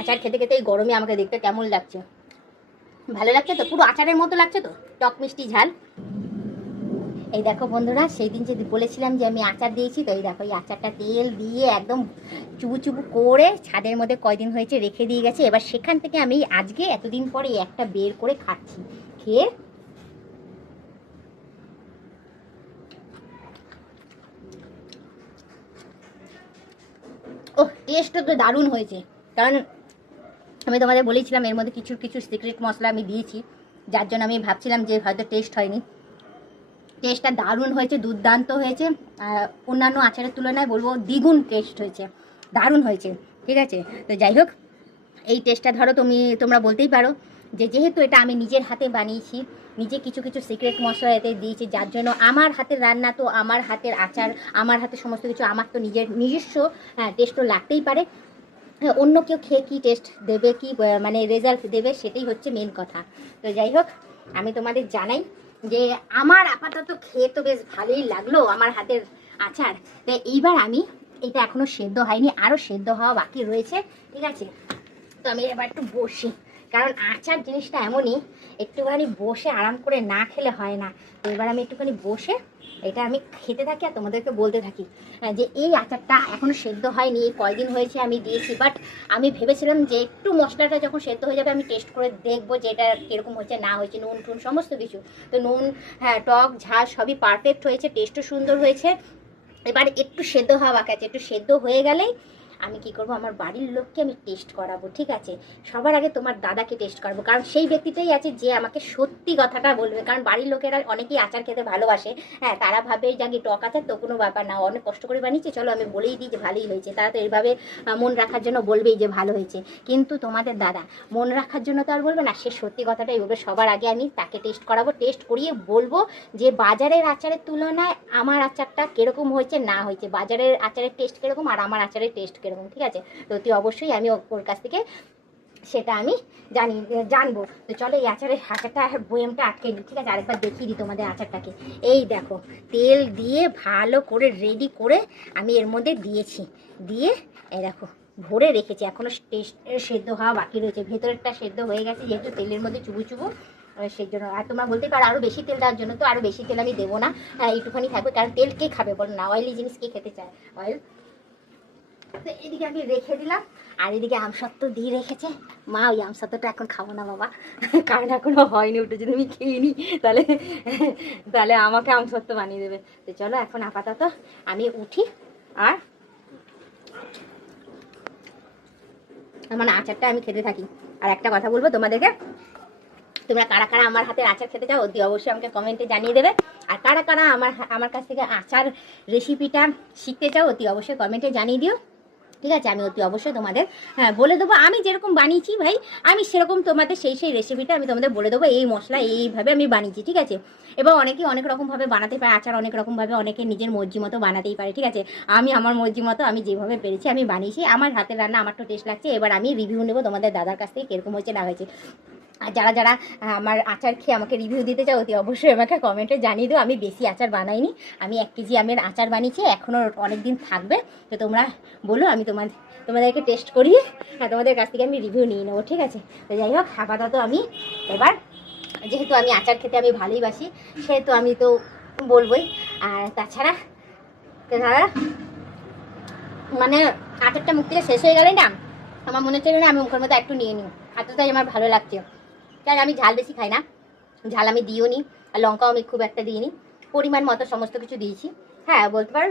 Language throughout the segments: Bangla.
আচার খেতে খেতে এই গরমে আমাকে দেখতে কেমন লাগছে, ভালো লাগছে তো? পুরো আচারের মতো লাগছে তো, টক মিষ্টি ঝাল। এই দেখো বন্ধুরা, সেই দিন যে বলেছিলাম যে আমি আচার দিয়েছি, তো এই দেখো এই আচারটা তেল দিয়ে একদম চুবু চুবু করে ছাদের মধ্যে কয়দিন হয়েছে রেখে দিয়ে গেছে। এবার সেখান থেকে আমি আজকে এতদিন পরে একটা বের করে খাচ্ছি। খেয়ে ও টেস্টটা তো দারুণ হয়েছে। কারণ আমি তোমাদের বলেছিলাম এর মধ্যে কিছু কিছু সিক্রেট মশলা আমি দিয়েছি, যার জন্য আমি ভাবছিলাম যে হয়তো টেস্ট হয়নি। টেস্টটা দারুণ হয়েছে, দুর্দান্ত হয়েছে। অন্যান্য আচারের তুলনায় বলবো দ্বিগুণ টেস্ট হয়েছে, দারুণ হয়েছে। ঠিক আছে, তো যাই হোক, এই টেস্টটা ধরো তোমরা বলতেই পারো যে যেহেতু এটা আমি নিজের হাতে বানিয়েছি, নিজে কিছু কিছু সিক্রেট মশলা এতে দিয়েছি, যার জন্য আমার হাতের রান্না তো আমার হাতের আচার, আমার হাতে সমস্ত কিছু, আমার তো নিজস্ব টেস্ট তো লাগতেই পারে। অন্য কেউ খেয়ে কী টেস্ট দেবে, কি মানে রেজাল্ট দেবে, সেটাই হচ্ছে মেন কথা। তো যাই হোক, আমি তোমাদের জানাই যে আমার আপাতত খেয়ে তো বেশ ভালোই লাগলো আমার হাতের আচার। তো এইবার আমি, এটা এখনও সেদ্ধ হয়নি, আরও সেদ্ধ হওয়া বাকি রয়েছে। ঠিক আছে, তো আমি এবার একটু বসি, কারণ আচার জিনিসটা এমনই, একটুখানি বসে আরাম করে না খেলে হয় না। তো এবার আমি একটুখানি বসে এটা আমি খেতে থাকি আর তোমাদেরকে বলতে থাকি যে এই আচারটা এখনও সেদ্ধ হয়নি, এই কয়দিন হয়েছে আমি দিয়েছি। বাট আমি ভেবেছিলাম যে একটু মশলাটা যখন সেদ্ধ হয়ে যাবে আমি টেস্ট করে দেখবো যে এটা কীরকম হয়েছে না হয়েছে, নুন টুন সমস্ত কিছু। তো নুন, হ্যাঁ, টক ঝাল সবই পারফেক্ট হয়েছে, টেস্টও সুন্দর হয়েছে। এবার একটু সেদ্ধ হওয়া বাকি আছে, একটু সেদ্ধ হয়ে গেলেই আমি কি করব, আমার বাড়ির লোককে আমি টেস্ট করাবো। ঠিক আছে, সবার আগে তোমার দাদাকে টেস্ট করাবো, কারণ সেই ব্যক্তিটাই আছে যে আমাকে সত্যি কথাটা বলবে। কারণ বাড়ির লোকেরা অনেকেই আচার খেতে ভালোবাসে, হ্যাঁ, তারা ভাবে যে টক আচার তো কোনো ব্যাপার না, অনেক কষ্ট করে বানিয়েছে, চলো আমি বলেই দিই যে ভালোই হয়েছে। তারা তো এইভাবে মন রাখার জন্য বলবেই যে ভালো হয়েছে। কিন্তু তোমাদের দাদা মন রাখার জন্য তো আর বলবে না, সে সত্যি কথাটাই বলবে। সবার আগে আমি তাকে টেস্ট করাবো, টেস্ট করিয়ে বলবো যে বাজারের আচারের তুলনায় আমার আচারটা কীরকম হয়েছে না হয়েছে, বাজারের আচারের টেস্ট কীরকম আর আমার আচারের টেস্ট কীরকম। ঠিক আছে, তো তুই অবশ্যই আমি ওর কাছ থেকে সেটা আমি জানবো। তো চলো এই আচারটা বয়ামটা আটকে নিই। ঠিক আছে, আরেকবার দেখিয়ে দিই তোমাদের আচারটাকে। এই দেখো, তেল দিয়ে ভালো করে রেডি করে আমি এর মধ্যে দিয়েছি, দিয়ে এই দেখো ভরে রেখেছি। এখনও টেস্ট সেদ্ধ হওয়া বাকি রয়েছে, ভেতরেরটা সেদ্ধ হয়ে গেছে যেহেতু তেলের মধ্যে চুবু চুবু, সেই জন্য। আর তোমরা বলতে পারো আরও বেশি তেল দেওয়ার জন্য, তো আরও বেশি তেল আমি দেবো না, একটুখানি থাকবে। কারণ তেল কে খাবে বলো না, অয়েলি জিনিস কে খেতে চায়, অয়েল। তো এদিকে আমি রেখে দিলাম, আর এদিকে আমসত্ত্ব দিয়ে রেখেছে মা। ওই আমসত্ত্বটা এখন খাবো না বাবা, কারণ এখনো হয়নি, ওটা যদি আমি খেয়ে নিই তাহলে তাহলে আমাকে আমসত্ত্ব বানিয়ে দেবে। তো চলো এখন আপাতত আমি উঠি, আর মানে আচারটা আমি খেতে থাকি। আর একটা কথা বলবো তোমাদেরকে, তোমরা কারা কারা আমার হাতের আচার খেতে চাও অতি অবশ্যই আমাকে কমেন্টে জানিয়ে দেবে। আর কারা কারা আমার কাছ থেকে আচার রেসিপিটা শিখতে চাও অতি অবশ্যই কমেন্টে জানিয়ে দিও। ঠিক আছে, আমি অতি অবশ্যই তোমাদের বলে দেবো। আমি যেরকম বানিয়েছি ভাই, আমি সেরকম তোমাদের সেই রেসিপিটা আমি তোমাদের বলে দেবো, এই মশলা এইভাবে আমি বানিয়েছি। ঠিক আছে, এবার অনেকে অনেক রকমভাবে বানাতে পারে আচার, অনেক রকমভাবে অনেকে নিজের মর্জি মতো বানাতেই পারে। ঠিক আছে, আমি আমার মর্জি মতো আমি যেভাবে পেরেছি আমি বানিয়েছি, আমার হাতের রান্না আমার তো টেস্ট লাগছে। এবার আমি রিভিউ নেবো তোমাদের দাদার কাছ থেকে কীরকম হয়েছে না হয়েছে। আর যারা যারা আমার আচার খেয়ে আমাকে রিভিউ দিতে চাও অতি অবশ্যই আমাকে কমেন্টে জানিয়ে দিও। আমি বেশি আচার বানাইনি, আমি 1 কেজি আমের আচার বানিয়েছি, এখনও অনেক দিন থাকবে। তো তোমরা বলো, আমি তোমাদেরকে টেস্ট করিয়ে তোমাদের কাছ থেকে আমি রিভিউ নিয়ে নেবো। ঠিক আছে, তো যাই হোক, আপাতত আমি এবার, যেহেতু আমি আচার খেতে আমি ভালোই বাসি, সেহেতু আমি তো বলবোই। আর তাছাড়া মানে আচারটা মুখ থেকে শেষ হয়ে গেলে না, আমার মনে হচ্ছে না আমি মুখের মধ্যে একটু নিয়ে নিই, এতটাই আমার ভালো লাগছে। কারণ আমি ঝাল বেশি খাই না, ঝাল আমি দিও নি, আর লঙ্কাও আমি খুব একটা দিইনি, পরিমাণ মতো সমস্ত কিছু দিয়েছি। হ্যাঁ, বলতে পারো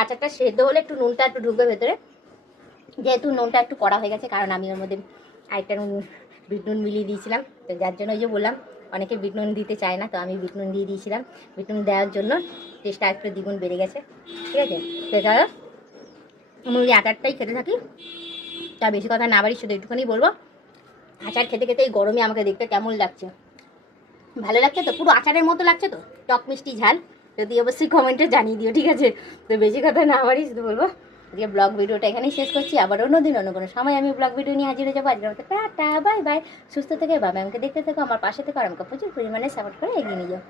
আচারটা সেদ্ধ হলে একটু নুনটা একটু ঢুকবে ভেতরে, যেহেতু নুনটা একটু কড়া হয়ে গেছে, কারণ আমি ওর মধ্যে আরেকটা বিট নুন মিলিয়ে দিয়েছিলাম। তো যার জন্য ওই যে বললাম অনেকে বিট নুন দিতে চায় না, তো আমি বিট নুন দিয়ে দিয়েছিলাম। বিট নুন দেওয়ার জন্য টেস্টটা একটু দ্বিগুণ বেড়ে গেছে। ঠিক আছে, তো এটা আমি ওই আচারটাই খেতে থাকি। তা বেশি কথা না বাড়ি, শুধু একটুখানি বলবো, আচার খেতে খেতে এই গরমে আমাকে দেখতে কেমন লাগছে, ভালো লাগছে তো? পুরো আচারের মতো লাগছে তো, টক মিষ্টি ঝাল? যদি অবশ্যই কমেন্টে জানিয়ে দিও। ঠিক আছে, তো বেশি কথা না বাড়ি, শুধু বলবো আজকে ব্লগ ভিডিওটা এখানেই শেষ করছি। আবার অন্যদিন অন্য কোনো সময় আমি ব্লগ ভিডিও নিয়ে হাজির হয়ে যাবো। আজকের মতো টাটা, বাই বাই, সুস্থ থেকে বাবা, আমাকে দেখতে থেকো, আমার পাশে থেকে, আর আমাকে প্রচুর পরিমাণে সাপোর্ট করে এগিয়ে নিয়ে যাও।